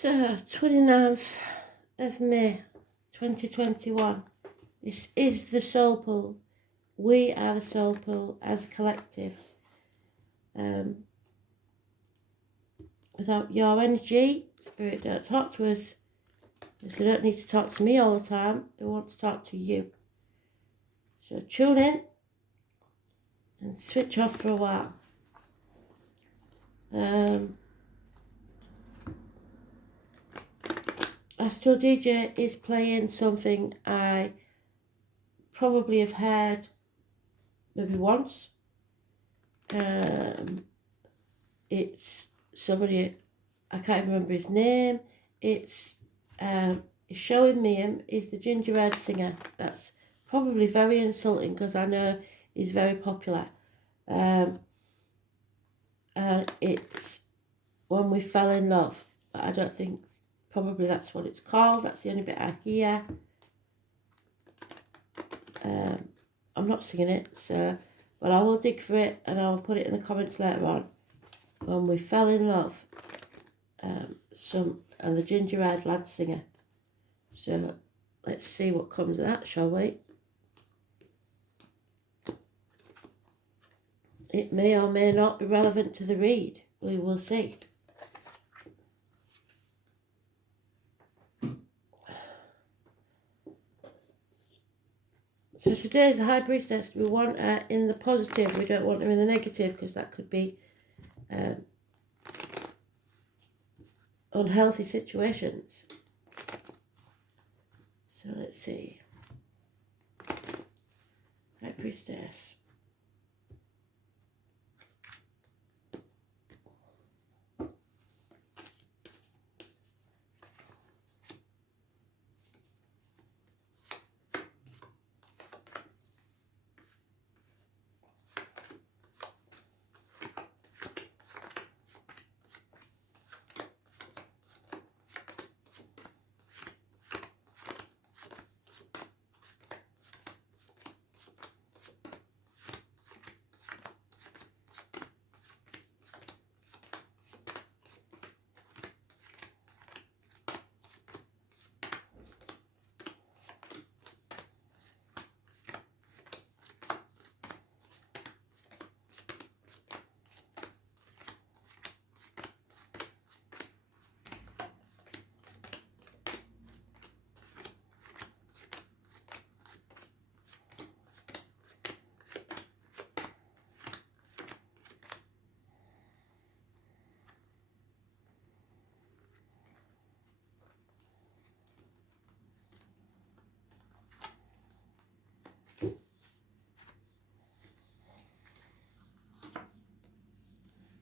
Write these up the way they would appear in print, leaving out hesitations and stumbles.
So, 29th of May 2021. This is the soul pool. We are the soul pool as a collective. Without your energy, Spirit don't talk to us. Because they don't need to talk to me all the time. They want to talk to you. So tune in and switch off for a while. Astral DJ is playing something I probably have heard maybe once. It's somebody, I can't remember his name. It's showing me him is the gingerbread singer. That's probably very insulting because I know he's very popular. And it's When We Fell in Love, but I don't think probably that's what it's called. That's the only bit I hear. I'm not singing it, so, but I will dig for it and I will put it in the comments later on. When We Fell in Love, and the gingerbread lad singer. So let's see what comes of that, shall we? It may or may not be relevant to the read. We will see. So today's a High Priestess. We want her in the positive. We don't want her in the negative because that could be unhealthy situations. So let's see. High Priestess.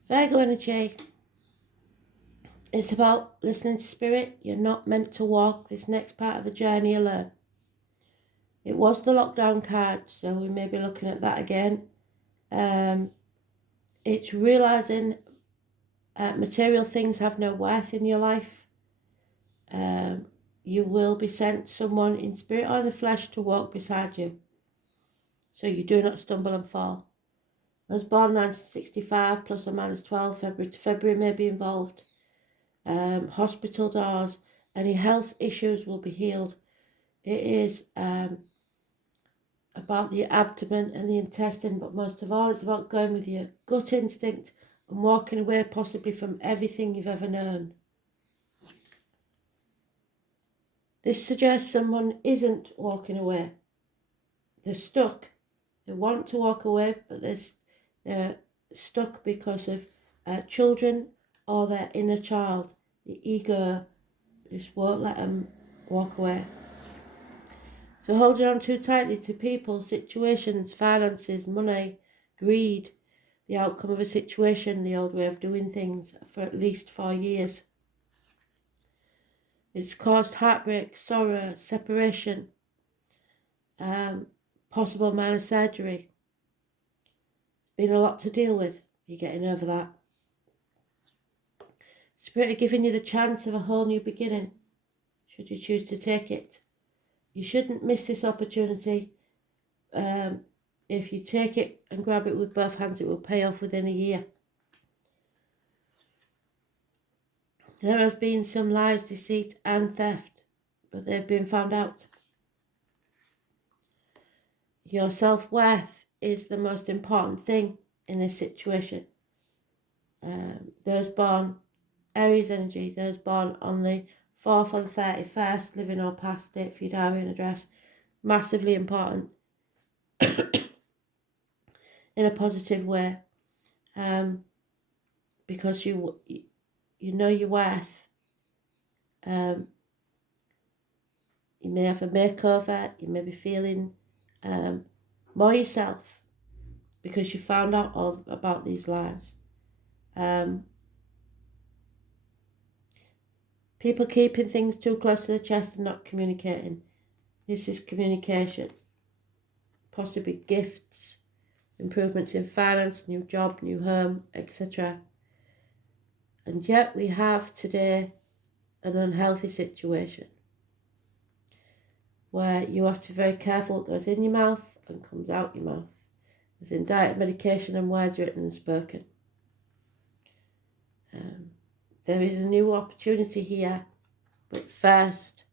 Virgo energy. It's about listening to spirit. You're not meant to walk this next part of the journey alone. It was the lockdown card, so we may be looking at that again. It's realising material things have no worth in your life. You will be sent someone in spirit or the flesh to walk beside you, so you do not stumble and fall. I was born 1965, plus or minus 12, February to February may be involved. Hospital doors, any health issues will be healed. It is about the abdomen and the intestine, but most of all it's about going with your gut instinct and walking away possibly from everything you've ever known. This suggests someone isn't walking away. They're stuck. They want to walk away, but they're stuck because of children or their inner child. The ego just won't let them walk away. So holding on too tightly to people, situations, finances, money, greed, the outcome of a situation, the old way of doing things for at least 4 years. It's caused heartbreak, sorrow, separation, possible minor surgery. It's been a lot to deal with. You're getting over that. Spirit are giving you the chance of a whole new beginning, should you choose to take it. You shouldn't miss this opportunity. If you take it and grab it with both hands, it will pay off within a year. There has been some lies, deceit and theft, but they've been found out. Your self-worth is the most important thing in this situation. Those born Aries energy, those born on the 4th or the 31st, living or past date for your diary and address, massively important in a positive way, because you know your worth. You may have a makeover, you may be feeling more yourself because you found out all about these lies. People keeping things too close to the chest and not communicating. This is communication. Possibly gifts, improvements in finance, new job, new home, etc. And yet we have today an unhealthy situation where you have to be very careful what goes in your mouth and comes out your mouth. As in diet, medication and words written and spoken. There is a new opportunity here, but first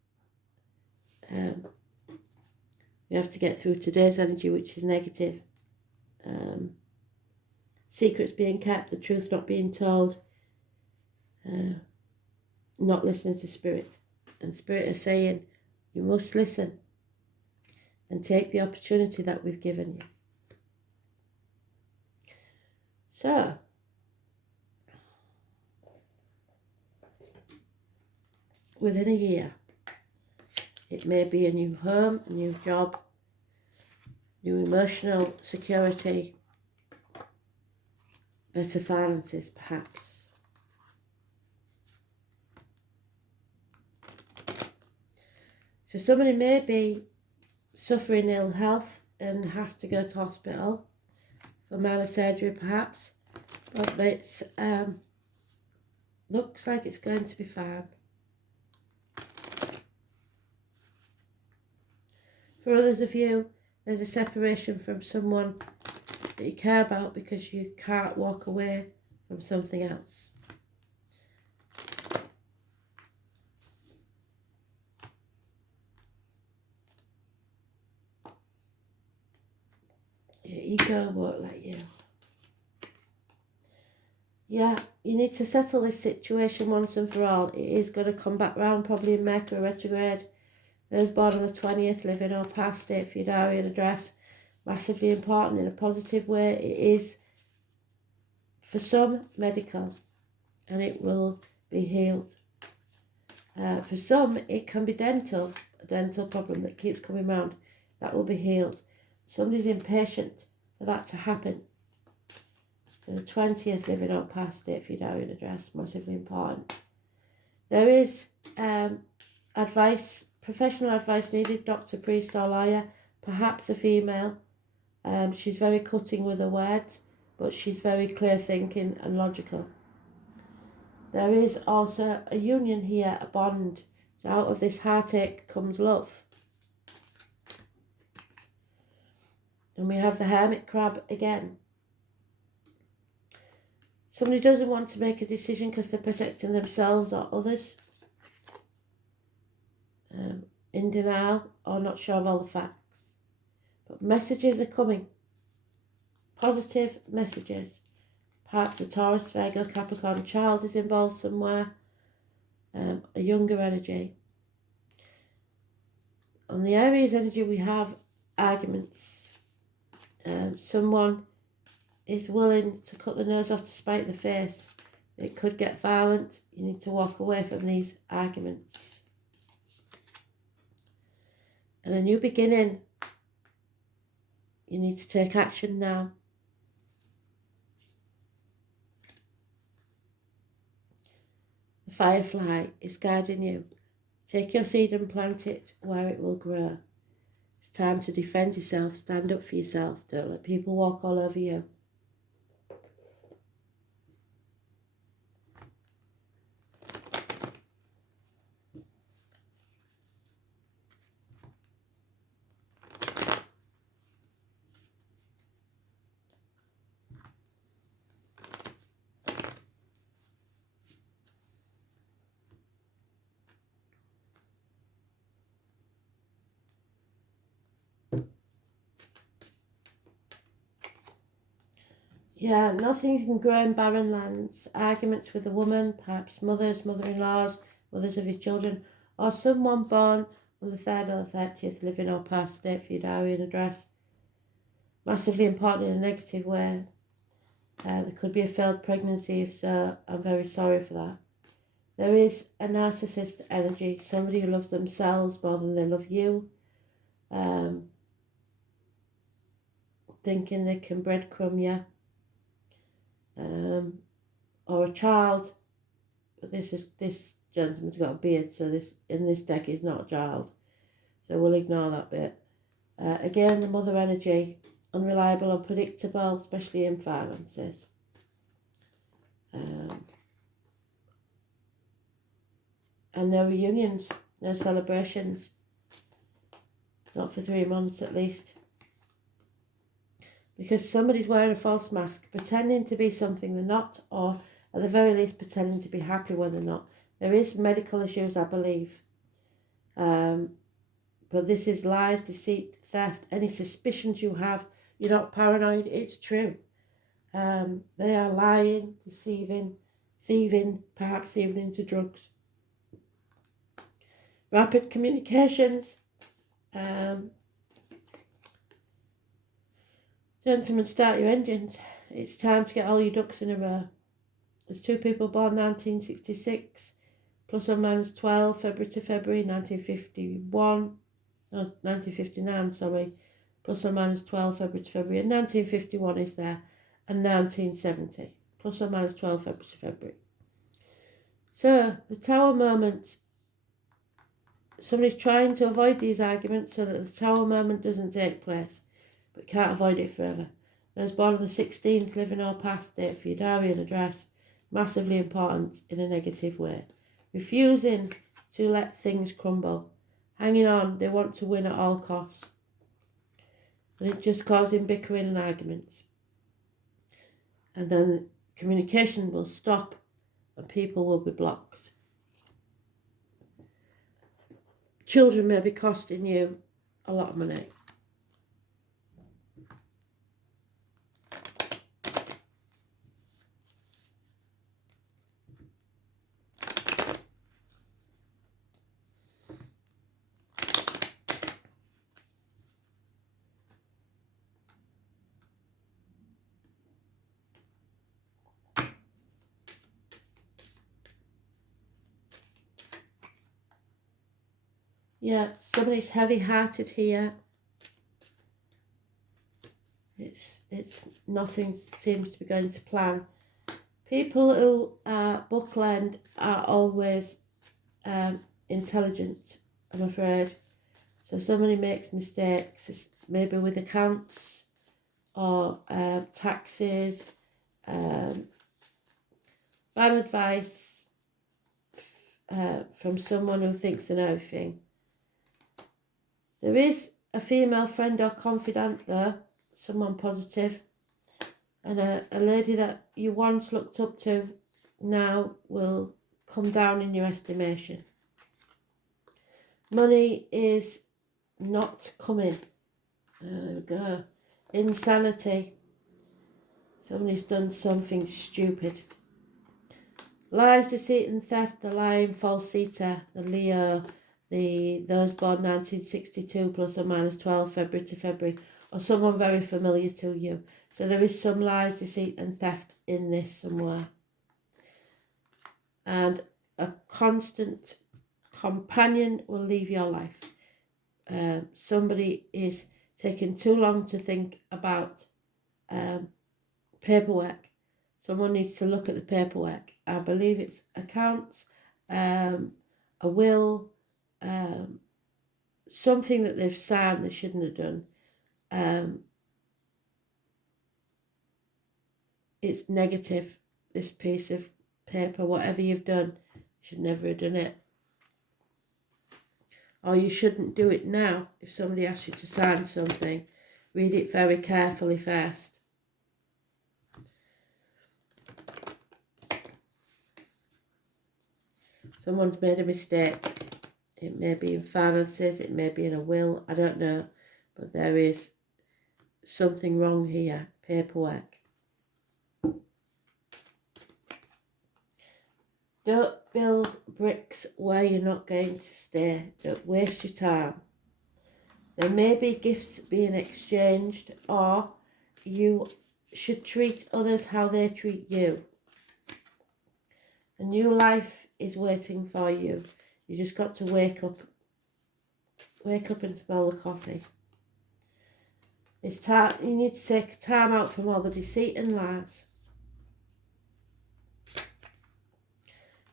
we have to get through today's energy, which is negative. Secrets being kept, the truth not being told, not listening to Spirit. And Spirit is saying, you must listen and take the opportunity that we've given you. So, within a year, it may be a new home, a new job, new emotional security, better finances perhaps. So somebody may be suffering ill health and have to go to hospital for minor surgery perhaps, but it looks like it's going to be fine. For others of you, there's a separation from someone that you care about because you can't walk away from something else. Your ego won't let you. Yeah, you need to settle this situation once and for all. It is going to come back round, probably in Mercury retrograde. Those born on the 20th, living or past date for your diary and address, massively important in a positive way. It is, for some, medical, and it will be healed. For some, it can be dental, a dental problem that keeps coming round. That will be healed. Somebody's impatient for that to happen. The 20th, living or past date for your diary and address, massively important. There is advice, professional advice needed, doctor, priest or lawyer, perhaps a female. She's very cutting with her words, but she's very clear thinking and logical. There is also a union here, a bond. So out of this heartache comes love. And we have the Hermit Crab again. Somebody doesn't want to make a decision because they're protecting themselves or others. In denial or not sure of all the facts. But messages are coming. Positive messages. Perhaps a Taurus, Virgo, Capricorn child is involved somewhere. A younger energy. On the Aries energy we have arguments. Someone is willing to cut the nose off to spite the face. It could get violent. You need to walk away from these arguments. And a new beginning. You need to take action now. The firefly is guiding you. Take your seed and plant it where it will grow. It's time to defend yourself. Stand up for yourself. Don't let people walk all over you. Yeah, nothing can grow in barren lands. Arguments with a woman, perhaps mothers, mother-in-laws, mothers of his children, or someone born on the 3rd or the 30th, living or past, state for your diary and address. Massively important in a negative way. There could be a failed pregnancy. If so, I'm very sorry for that. There is a narcissist energy, somebody who loves themselves more than they love you. Thinking they can breadcrumb you. Or a child. But this gentleman's got a beard, so this in this deck is not a child. So we'll ignore that bit. Again, the mother energy, unreliable, unpredictable, especially in finances. And no reunions, no celebrations. Not for 3 months at least. Because somebody's wearing a false mask, pretending to be something they're not, or at the very least pretending to be happy when they're not. There is medical issues, I believe. But this is lies, deceit, theft, any suspicions you have. You're not paranoid, it's true. They are lying, deceiving, thieving, perhaps even into drugs. Rapid communications. Gentlemen, start your engines. It's time to get all your ducks in a row. There's 2 people born 1966, plus or minus 12, February to February, 1959, sorry, plus or minus 12, February to February, and 1951 is there, and 1970, plus or minus 12, February to February. So, the Tower moment, somebody's trying to avoid these arguments so that the Tower moment doesn't take place, but can't avoid it forever. I was born on the 16th, living or past, date for your diary and address, massively important in a negative way. Refusing to let things crumble. Hanging on, they want to win at all costs. And it's just causing bickering and arguments. And then communication will stop and people will be blocked. Children may be costing you a lot of money. Yeah, somebody's heavy-hearted here. It's nothing seems to be going to plan. People who are book-lend are always intelligent, I'm afraid. So somebody makes mistakes, maybe with accounts or taxes, bad advice from someone who thinks they know everything. There is a female friend or confidant though, someone positive, and a lady that you once looked up to now will come down in your estimation. Money is not coming. There we go. Insanity. Somebody's done something stupid. Lies, deceit and theft, the lying falsita, the Leo, those born 1962 plus or minus 12 February to February, or someone very familiar to you. So there is some lies, deceit and theft in this somewhere. And a constant companion will leave your life. Somebody is taking too long to think about paperwork. Someone needs to look at the paperwork. I believe it's accounts, a will, something that they've signed they shouldn't have done. It's negative, this piece of paper. Whatever you've done, you should never have done it. Or you shouldn't do it now. If somebody asks you to sign something, read it very carefully first. Someone's made a mistake. It may be in finances, it may be in a will, I don't know. But there is something wrong here, paperwork. Don't build bricks where you're not going to stay. Don't waste your time. There may be gifts being exchanged, or you should treat others how they treat you. A new life is waiting for you. You just got to wake up and smell the coffee. It's time. You need to take time out from all the deceit and lies.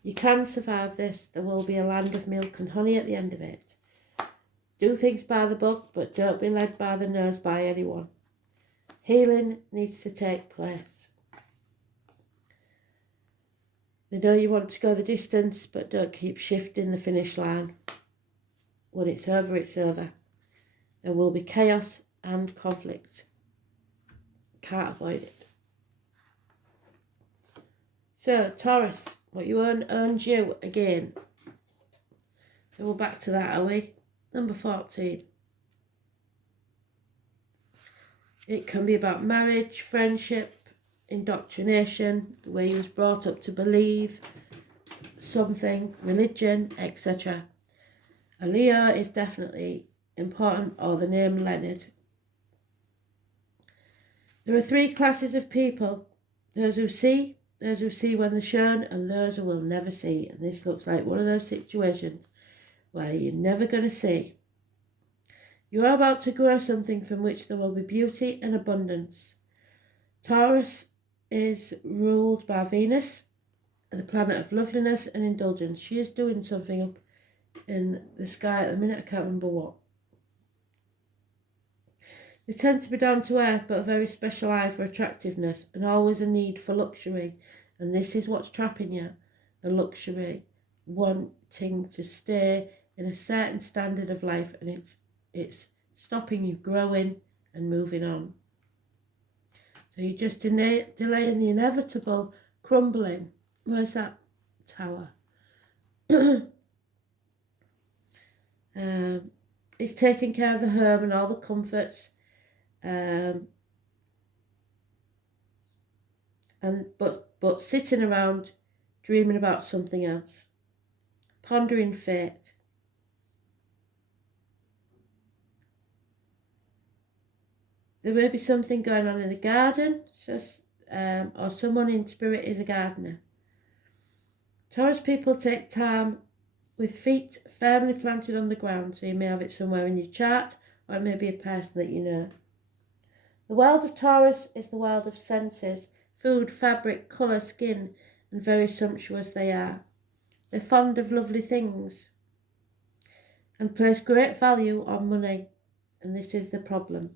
You can survive this. There will be a land of milk and honey at the end of it. Do things by the book, but don't be led by the nose by anyone. Healing needs to take place. They know you want to go the distance, but don't keep shifting the finish line. When it's over, it's over. There will be chaos and conflict. Can't avoid it. So, Taurus, what you earn earns you again. So we're back to that, are we? Number 14. It can be about marriage, friendship, indoctrination, the way you was brought up to believe something, religion, etc. A Leo is definitely important, or the name Leonard. There are 3 classes of people. Those who see when they're shown, and those who will never see. And this looks like one of those situations where you're never going to see. You are about to grow something from which there will be beauty and abundance. Taurus is ruled by Venus, the planet of loveliness and indulgence. She is doing something up in the sky at the minute. I can't remember what. They tend to be down to earth, but a very special eye for attractiveness and always a need for luxury. And this is what's trapping you, the luxury, wanting to stay in a certain standard of life, and it's stopping you growing and moving on. So you're just delaying the inevitable crumbling. Where's that tower? It's taking care of the home and all the comforts. But sitting around dreaming about something else, pondering fate. There may be something going on in the garden, or someone in spirit is a gardener. Taurus people take time with feet firmly planted on the ground, so you may have it somewhere in your chart, or it may be a person that you know. The world of Taurus is the world of senses, food, fabric, colour, skin, and very sumptuous they are. They're fond of lovely things and place great value on money, and this is the problem.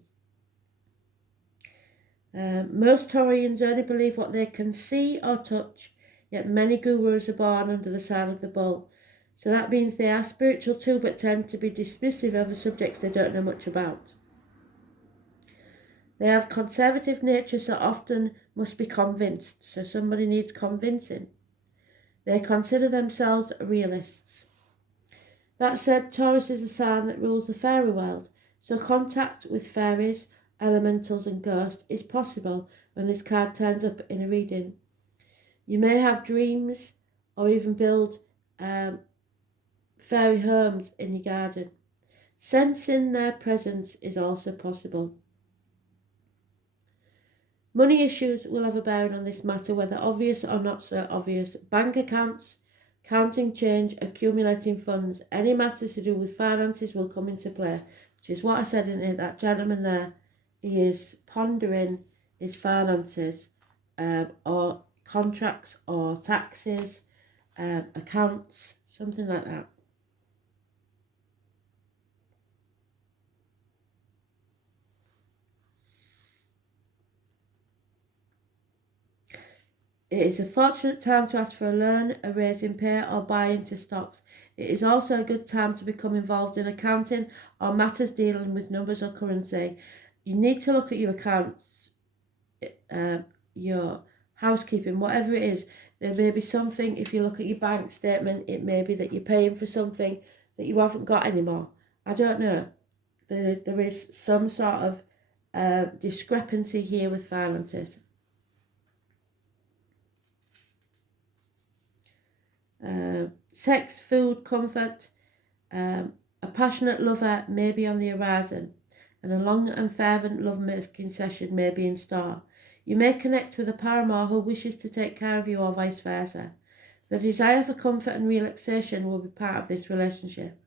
Most Taurians only believe what they can see or touch, yet many gurus are born under the sign of the bull. So that means they are spiritual too, but tend to be dismissive over subjects they don't know much about. They have conservative nature, so often must be convinced, so somebody needs convincing. They consider themselves realists. That said, Taurus is a sign that rules the fairy world, so contact with fairies, elementals and ghosts is possible when this card turns up in a reading. You may have dreams or even build fairy homes in your garden. Sensing their presence is also possible. Money issues will have a bearing on this matter, whether obvious or not so obvious. Bank accounts, counting change, accumulating funds, any matter to do with finances will come into play, which is what I said in it. That gentleman there, he is pondering his finances, or contracts or taxes, accounts, something like that. It is a fortunate time to ask for a loan, a raise in pay, or buy into stocks. It is also a good time to become involved in accounting or matters dealing with numbers or currency. You need to look at your accounts, your housekeeping, whatever it is. There may be something, if you look at your bank statement, it may be that you're paying for something that you haven't got anymore. I don't know. There is some sort of discrepancy here with finances. Sex, food, comfort. A passionate lover may be on the horizon, and a long and fervent love-making session may be in store. You may connect with a paramour who wishes to take care of you, or vice versa. The desire for comfort and relaxation will be part of this relationship.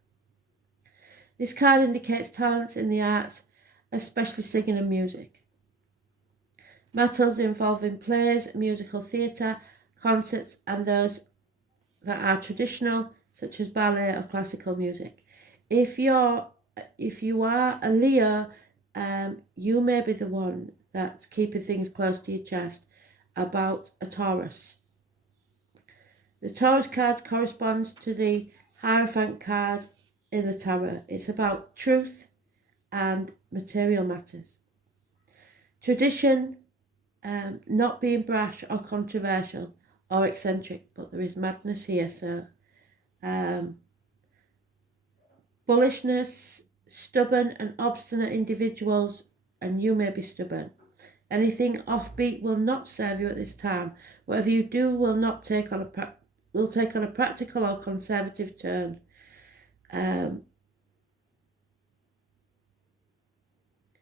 This card indicates talents in the arts, especially singing and music. Matters involving plays, musical theatre, concerts, and those that are traditional, such as ballet or classical music. If you are a Leo, you may be the one that's keeping things close to your chest about a Taurus. The Taurus card corresponds to the Hierophant card in the tarot. It's about truth and material matters. Tradition, not being brash or controversial or eccentric, but there is madness here. So bullishness, stubborn and obstinate individuals, and you may be stubborn. Anything offbeat will not serve you at this time. Whatever you do will take on a practical or conservative turn.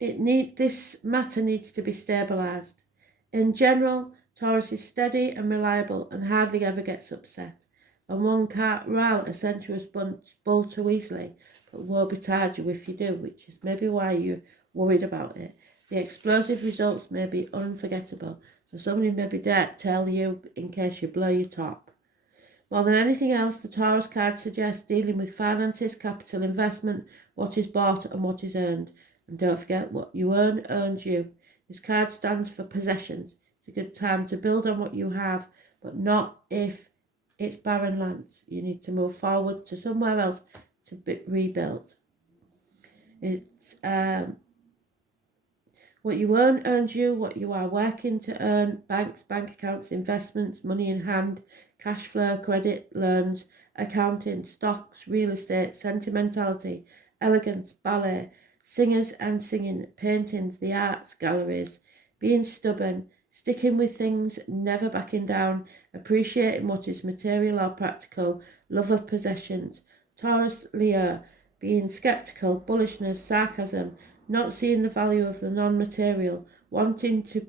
This matter needs to be stabilised. In general, Taurus is steady and reliable and hardly ever gets upset, and one can't rile a sensuous bull too easily, but woe betide you if you do, which is maybe why you're worried about it. The explosive results may be unforgettable, so somebody may be there to tell you in case you blow your top. More than anything else, the Taurus card suggests dealing with finances, capital investment, what is bought and what is earned. And don't forget, what you earn earns you. This card stands for possessions. It's a good time to build on what you have, but not if it's barren lands. You need to move forward to somewhere else to be rebuilt. It's what you earn earns you. What you are working to earn: banks, bank accounts, investments, money in hand, cash flow, credit, loans, accounting, stocks, real estate, sentimentality, elegance, ballet, singers and singing, paintings, the arts, galleries, being stubborn, sticking with things, never backing down, appreciating what is material or practical, love of possessions. Taurus, Leo, being sceptical, bullishness, sarcasm, not seeing the value of the non-material, wanting to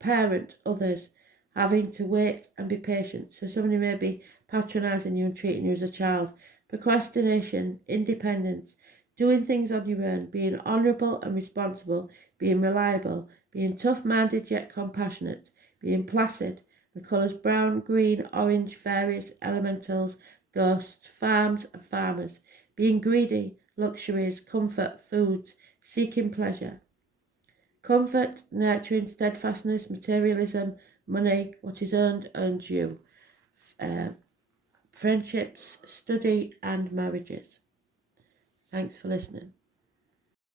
parent others, having to wait and be patient. So somebody may be patronising you and treating you as a child. Procrastination, independence, doing things on your own, being honourable and responsible, being reliable, being tough-minded yet compassionate, being placid. The colours brown, green, orange, various elementals, ghosts, farms and farmers. Being greedy, luxuries, comfort, foods, seeking pleasure. Comfort, nurturing, steadfastness, materialism, money, what is earned earns you. Friendships, study and marriages. Thanks for listening.